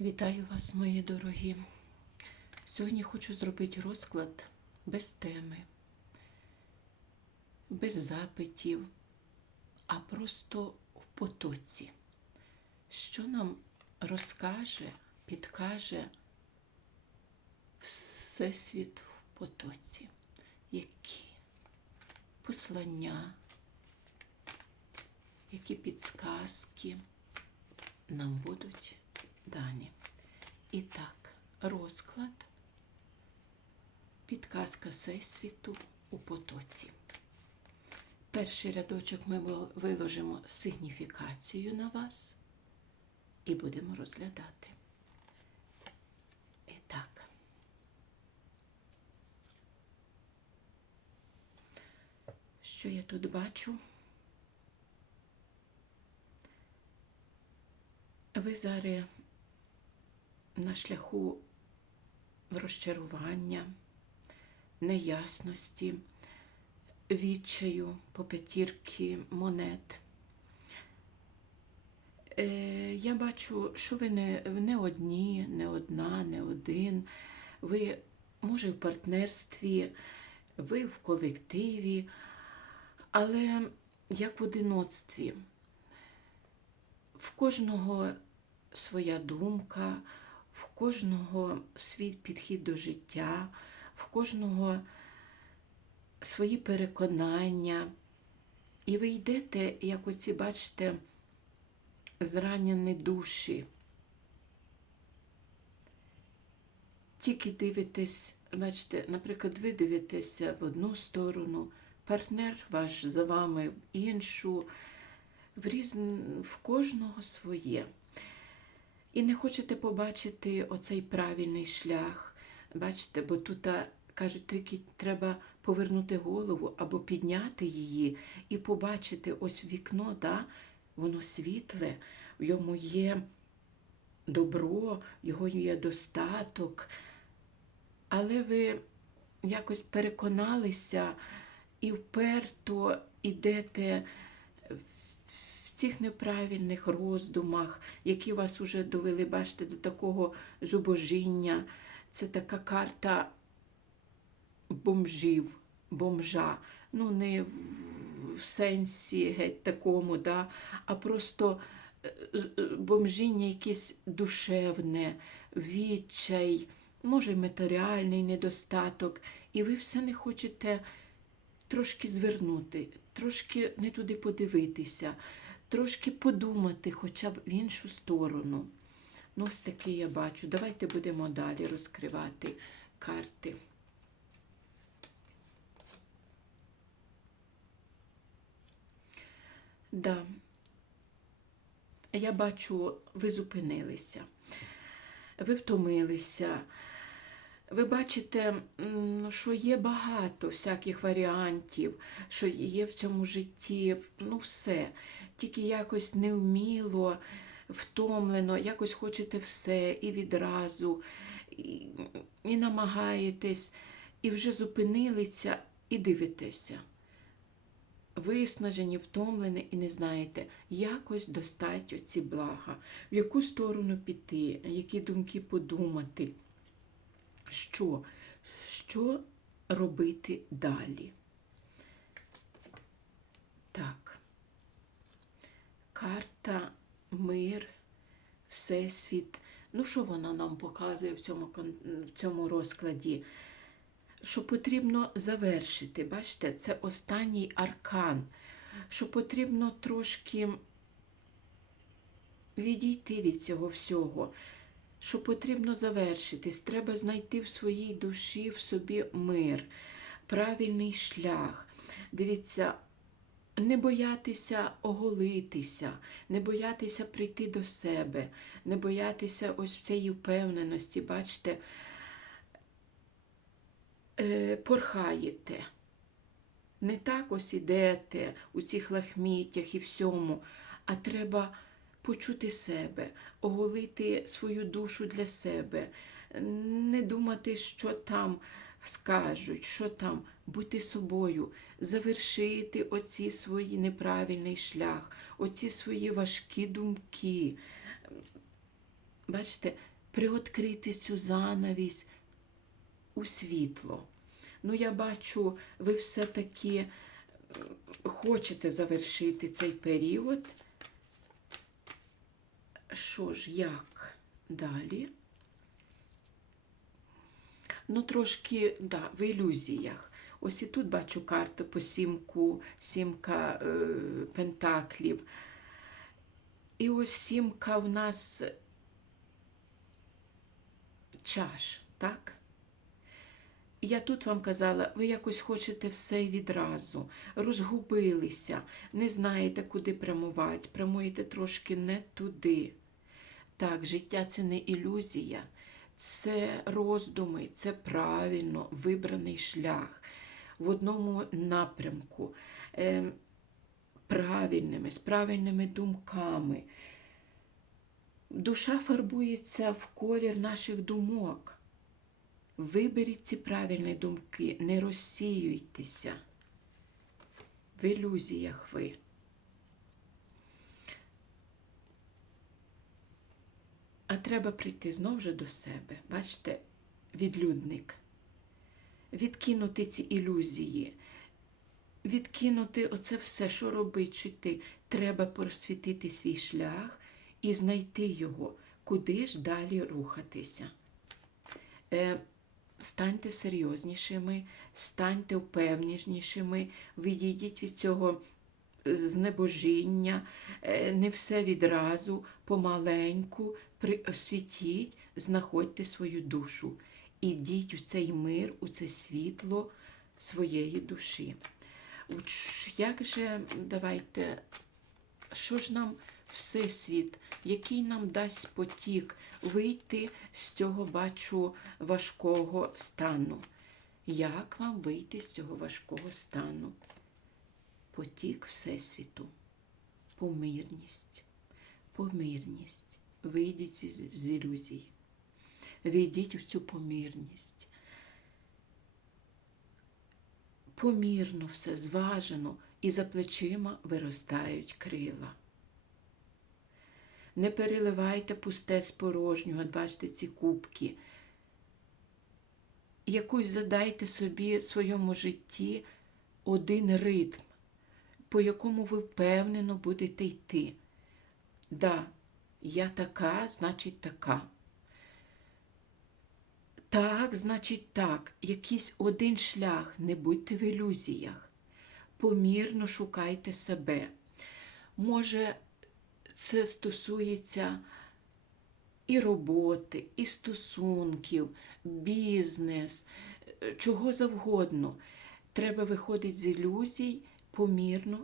Вітаю вас, мої дорогі. Сьогодні хочу зробити розклад без теми, без запитів, а просто в потоці. Що нам розкаже, підкаже Всесвіт в потоці, які послання, які підсказки нам будуть дані. І так, розклад, підказка Всесвіту у потоці. Перший рядочок ми виложимо сигніфікацію на вас і будемо розглядати. І так. Що я тут бачу? Ви зараз на шляху розчарування, неясності, відчаю по п'ятірки монет. Е, я бачу, що ви не, не одні, не одна, не один. Ви, може, в партнерстві, ви в колективі, але як в одиноцтві. В кожного своя думка, в кожного свій підхід до життя, в кожного свої переконання. І ви йдете, як оці, бачите, зранені душі. Тільки дивитесь, бачите, наприклад, ви дивитеся в одну сторону, партнер ваш за вами в іншу, в, різн... в кожного своє. І не хочете побачити оцей правильний шлях. Бачите, бо тут кажуть, тільки треба повернути голову або підняти її і побачити ось вікно, да, воно світле, в йому є добро, його є достаток. Але ви якось переконалися і вперто йдете цих неправильних роздумах, які вас уже довели, бачите, до такого зубожіння. Це така карта бомжів, бомжа. Ну, не в, сенсі геть такому, да, а просто е, е, бомжіння якесь душевне, відчай, може, матеріальний недостаток, і ви все не хочете трошки звернути, трошки не туди подивитися, трошки подумати хоча б в іншу сторону. Ну, ось таке я бачу. Давайте будемо далі розкривати карти. Да. Я бачу, ви зупинилися, ви втомилися. Ви бачите, що є багато всяких варіантів, що є в цьому житті, ну все. Тільки якось невміло, втомлено, якось хочете все і відразу, і, і намагаєтесь, і вже зупинилися, і дивитеся. Виснажені, втомлені і не знаєте, якось достать оці блага, в яку сторону піти, які думки подумати що, що робити далі. Так, карта, мир, Всесвіт. Ну, що вона нам показує в цьому, в цьому розкладі? Що потрібно завершити, бачите, це останній аркан, що потрібно трошки відійти від цього всього що потрібно завершитись, треба знайти в своїй душі, в собі мир, правильний шлях. Дивіться, не боятися оголитися, не боятися прийти до себе, не боятися ось цієї впевненості, бачите, е, порхаєте. Не так ось ідете у цих лахміттях і всьому, а треба почути себе, оголити свою душу для себе, не думати, що там скажуть, що там, бути собою, завершити оці свої неправильний шлях, оці свої важкі думки. Бачите, приоткрити цю занавість у світло. Ну, я бачу, ви все-таки хочете завершити цей період. Що ж, як далі? Ну, трошки, да, в ілюзіях. Ось і тут бачу карту по сімку, сімка е, пентаклів. І ось сімка в нас чаш, так? Я тут вам казала, ви якось хочете все відразу, розгубилися, не знаєте, куди прямувати, прямуєте трошки не туди. Так, життя це не ілюзія, це роздуми, це правильно вибраний шлях в одному напрямку, е, правильними, з правильними думками. Душа фарбується в колір наших думок. Виберіть ці правильні думки, не розсіюйтеся. В ілюзіях ви. А треба прийти знову ж до себе. Бачите, відлюдник. Відкинути ці ілюзії, відкинути оце все, що робить, що йти. Треба просвітити свій шлях і знайти його, куди ж далі рухатися. Е, станьте серйознішими, станьте впевненішими, відійдіть від цього знебожіння, е, не все відразу, помаленьку, освітіть, знаходьте свою душу. Ідіть у цей мир, у це світло своєї душі. Як же, давайте, що ж нам Всесвіт, який нам дасть потік вийти з цього, бачу, важкого стану? Як вам вийти з цього важкого стану? Потік Всесвіту, помирність, помирність. Вийдіть з, ілюзій. Війдіть в цю помірність. Помірно все зважено, і за плечима виростають крила. Не переливайте пусте з порожнього, бачите ці кубки. Якусь задайте собі в своєму житті один ритм, по якому ви впевнено будете йти. Да, я така, значить така. Так, значить так, якийсь один шлях, не будьте в ілюзіях. Помірно шукайте себе. Може, це стосується і роботи, і стосунків, бізнес, чого завгодно. Треба виходити з ілюзій, помірно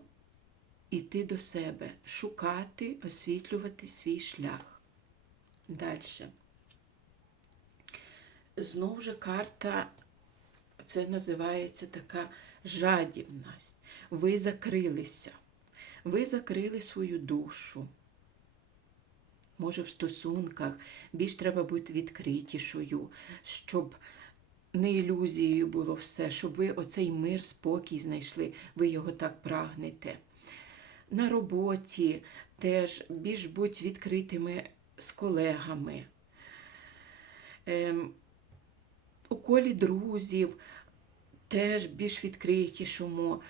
йти до себе, шукати, освітлювати свій шлях. Далі. Знову ж карта, це називається така жадібність. Ви закрилися. Ви закрили свою душу. Може, в стосунках більш треба бути відкритішою, щоб не ілюзією було все, щоб ви оцей мир, спокій знайшли, ви його так прагнете. На роботі теж більш будь відкритими з колегами. Ем, у колі друзів теж більш відкритішому.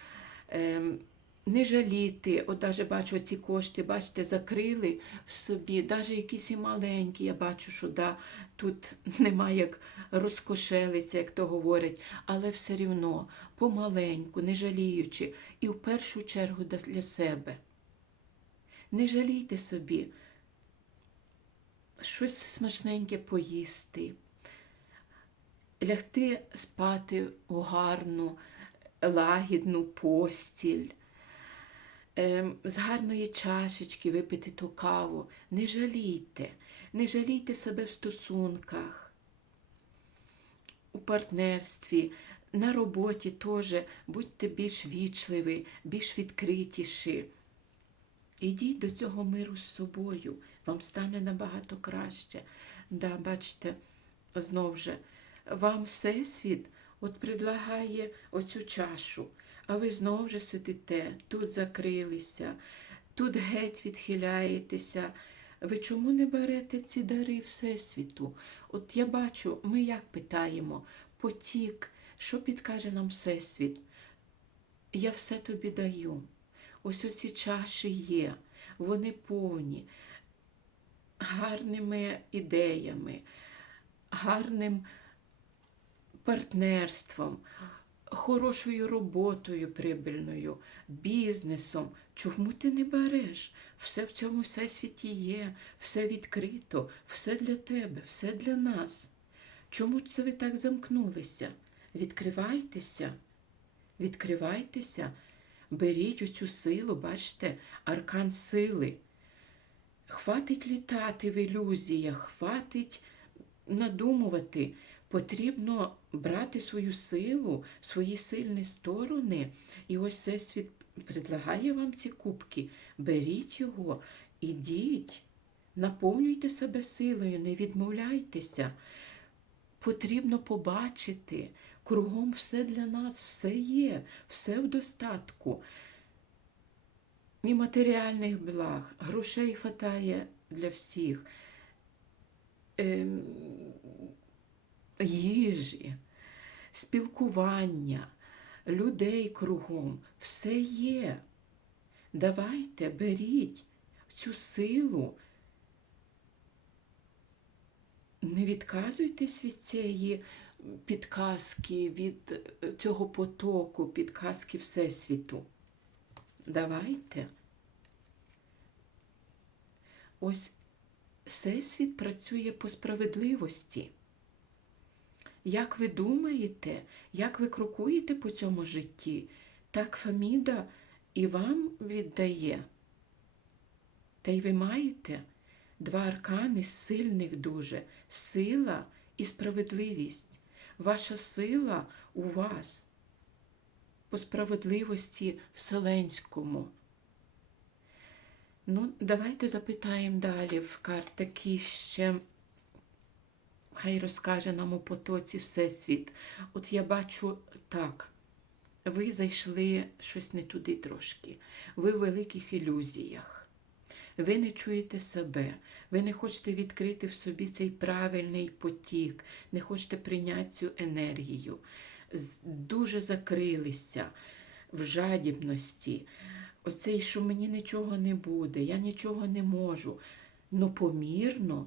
Ем, не жаліти, от даже бачу ці кошти, бачите, закрили в собі, навіть якісь і маленькі, я бачу, що да, тут немає як розкошелиться, як то говорять, але все рівно помаленьку, не жаліючи, і в першу чергу для себе. Не жалійте собі, щось смачненьке поїсти, лягти спати у гарну, лагідну постіль. Ем, з гарної чашечки випити ту каву. Не жалійте, не жалійте себе в стосунках, у партнерстві, на роботі теж будьте більш вічливі, більш відкритіші. Ідіть до цього миру з собою, вам стане набагато краще. Да, Бачите, знову ж, вам Всесвіт от предлагає оцю чашу. А ви знову ж сидите, тут закрилися, тут геть відхиляєтеся Ви чому не берете ці дари Всесвіту? От я бачу, ми як питаємо, потік, що підкаже нам Всесвіт? Я все тобі даю. Ось оці чаші є, вони повні гарними ідеями, гарним партнерством, хорошою роботою прибильною, бізнесом. Чому ти не береш? Все в цьому всесвіті є, все відкрито, все для тебе, все для нас. Чому це ви так замкнулися? Відкривайтеся, відкривайтеся, беріть оцю силу, бачите, аркан сили. Хватить літати в ілюзіях, хватить надумувати. Потрібно брати свою силу, свої сильні сторони. І ось Всесвіт предлагає вам ці кубки. Беріть його, ідіть, наповнюйте себе силою, не відмовляйтеся. Потрібно побачити. Кругом все для нас, все є, все в достатку. І матеріальних благ, грошей хватає для всіх. Ем, їжі, спілкування, людей кругом, все є. Давайте, беріть цю силу. Не відказуйтесь від цієї підказки, від цього потоку, підказки Всесвіту. Давайте. Ось Всесвіт працює по справедливості. Як ви думаєте, як ви крокуєте по цьому житті, так Фаміда і вам віддає. Та й ви маєте два аркани сильних дуже сила і справедливість. Ваша сила у вас по справедливості вселенському. Ну, давайте запитаємо далі в карт ще. Хай розкаже нам у потоці Всесвіт. От я бачу так, ви зайшли щось не туди трошки. Ви в великих ілюзіях. Ви не чуєте себе, ви не хочете відкрити в собі цей правильний потік, не хочете прийняти цю енергію. Дуже закрилися в жадібності. Оцей, що мені нічого не буде, я нічого не можу. Ну, помірно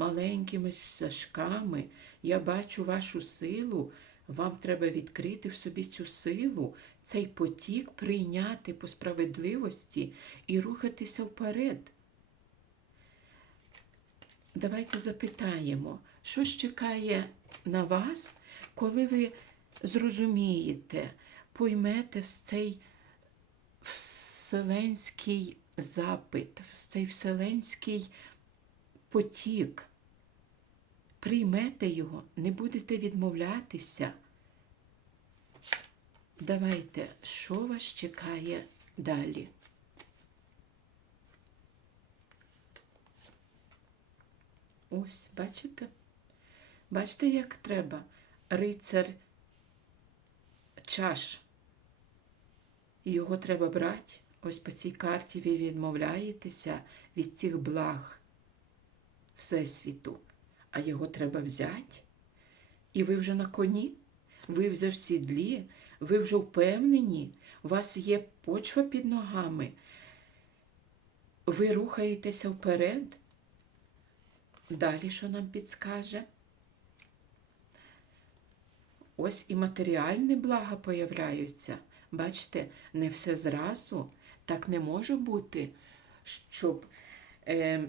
маленькими шажками. Я бачу вашу силу. Вам треба відкрити в собі цю силу, цей потік прийняти по справедливості і рухатися вперед. Давайте запитаємо, що ж чекає на вас, коли ви зрозумієте, поймете цей вселенський запит, цей вселенський потік. Приймете його, не будете відмовлятися. Давайте, що вас чекає далі? Ось, бачите? Бачите, як треба? Рицар чаш. Його треба брати. Ось по цій карті ви відмовляєтеся від цих благ. Всесвіту, а його треба взяти. І ви вже на коні, ви вже в сідлі, ви вже впевнені, у вас є почва під ногами. Ви рухаєтеся вперед. Далі що нам підскаже? Ось і матеріальні блага появляються. Бачите, не все зразу. Так не може бути, щоб. Е,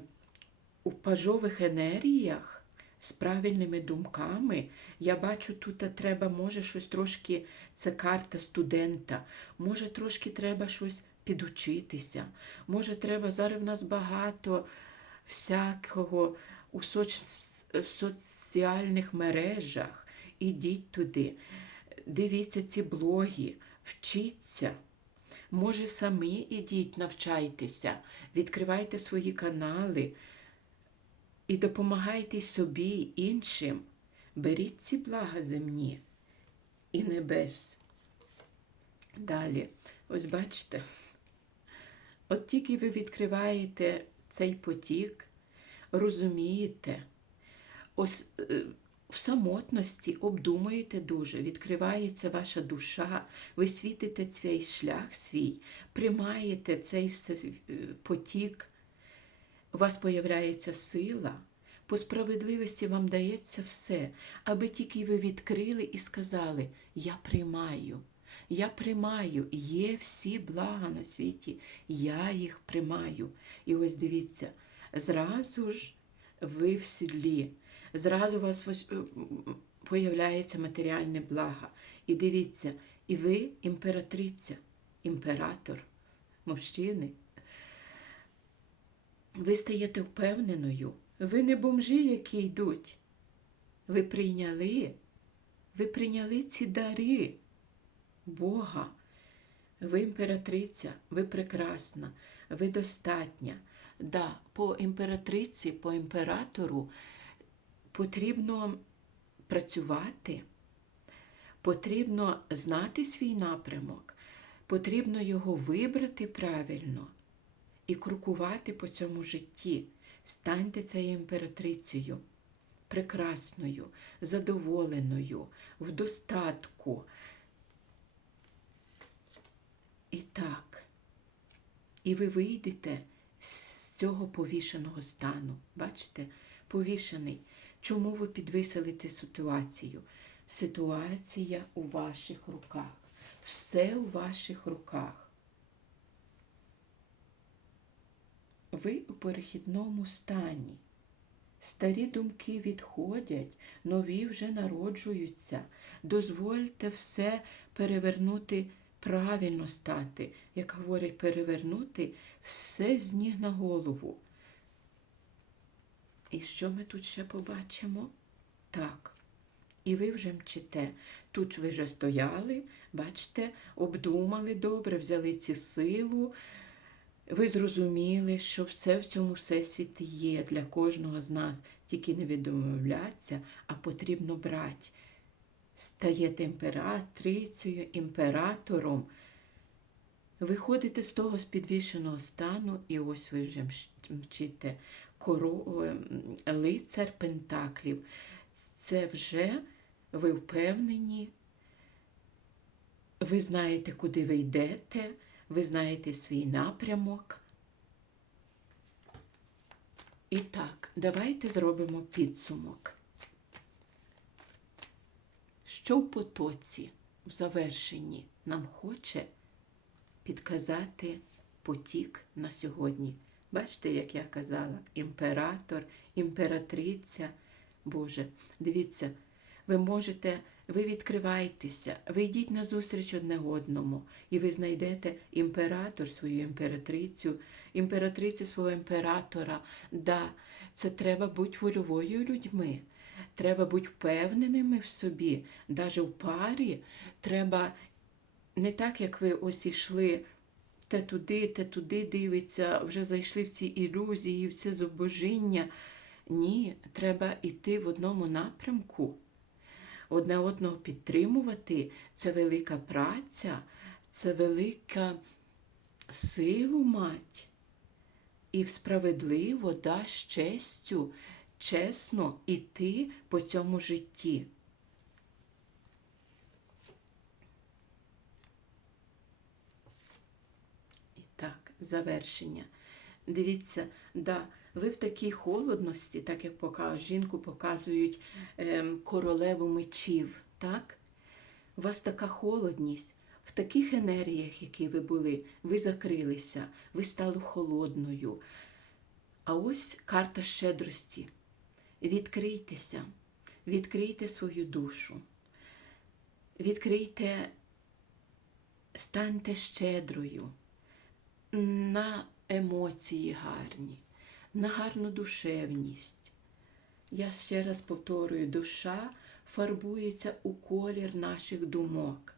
у пажових енергіях з правильними думками. Я бачу, тут треба, може, щось трошки, це карта студента, може, трошки треба щось підучитися. Може, треба зараз в нас багато всякого у соц... соціальних мережах. Ідіть туди, дивіться ці блоги, вчіться. Може, самі ідіть, навчайтеся, відкривайте свої канали і допомагайте собі іншим. Беріть ці блага земні і небес. Далі, ось бачите, от тільки ви відкриваєте цей потік, розумієте, ось е, в самотності обдумуєте дуже, відкривається ваша душа, ви світите цей шлях свій, приймаєте цей е, потік, у вас появляється сила. По справедливості вам дається все, аби тільки ви відкрили і сказали: Я приймаю, я приймаю, є всі блага на світі, я їх приймаю. І ось дивіться, зразу ж ви в сідлі, зразу у вас е, появляється матеріальне благо. І дивіться, і ви імператриця, імператор, мужчини. Ви стаєте впевненою. Ви не бомжі, які йдуть. Ви прийняли, ви прийняли ці дари Бога. Ви імператриця, ви прекрасна, ви достатня. Да, по імператриці, по імператору потрібно працювати, потрібно знати свій напрямок, потрібно його вибрати правильно і крокувати по цьому житті. Станьте цією імператрицею, прекрасною, задоволеною, в достатку. І так, і ви вийдете з цього повішеного стану. Бачите, повішений. Чому ви підвисили цю ситуацію? Ситуація у ваших руках. Все у ваших руках. Ви у перехідному стані. Старі думки відходять, нові вже народжуються. Дозвольте все перевернути, правильно стати, як говорять, перевернути все з ніг на голову. І що ми тут ще побачимо? Так. І ви вже мчите. Тут ви вже стояли, бачите, обдумали добре, взяли ці силу. Ви зрозуміли, що все в цьому всесвіті є для кожного з нас, тільки не відмовляться, а потрібно брати. Стаєте імператрицею, імператором. Виходите з того спідвішеного стану, і ось ви вже мчите коро... лицар Пентаклів. Це вже ви впевнені, ви знаєте, куди ви йдете ви знаєте свій напрямок. І так, давайте зробимо підсумок. Що в потоці, в завершенні нам хоче підказати потік на сьогодні? Бачите, як я казала, імператор, імператриця. Боже, дивіться, ви можете ви відкриваєтеся, ви йдіть на зустріч одне одному, і ви знайдете імператор, свою імператрицю, імператрицю свого імператора. Да, це треба бути вольовою людьми. Треба бути впевненими в собі, навіть в парі. Треба не так, як ви ось ішли те туди, те туди дивиться, вже зайшли в ці ілюзії, в це зубожіння. Ні, треба йти в одному напрямку одне одного підтримувати, це велика праця, це велика силу мать. І справедливо да, з честю, чесно йти по цьому житті. І так, завершення. Дивіться, да, ви в такій холодності, так як жінку показують ем, королеву мечів, так? У вас така холодність. В таких енергіях, які ви були, ви закрилися, ви стали холодною. А ось карта щедрості. Відкрийтеся, відкрийте свою душу, відкрийте, станьте щедрою на емоції гарні на гарну душевність. Я ще раз повторюю, душа фарбується у колір наших думок.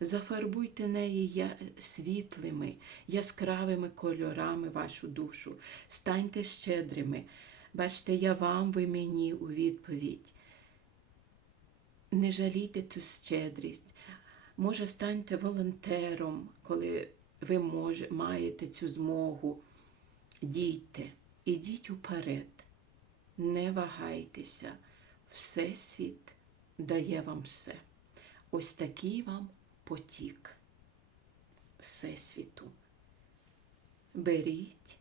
Зафарбуйте неї світлими, яскравими кольорами вашу душу, станьте щедрими. Бачите, я вам ви мені у відповідь. Не жалійте цю щедрість. Може, станьте волонтером, коли ви може, маєте цю змогу. Дійте. Ідіть уперед, не вагайтеся, Всесвіт дає вам все. Ось такий вам потік Всесвіту. Беріть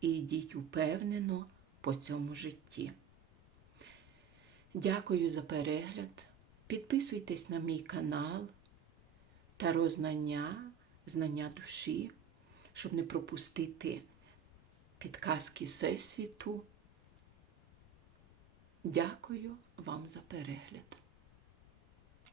і йдіть упевнено по цьому житті. Дякую за перегляд. Підписуйтесь на мій канал Таро знання, знання душі, щоб не пропустити підказки Всесвіту. Дякую вам за перегляд.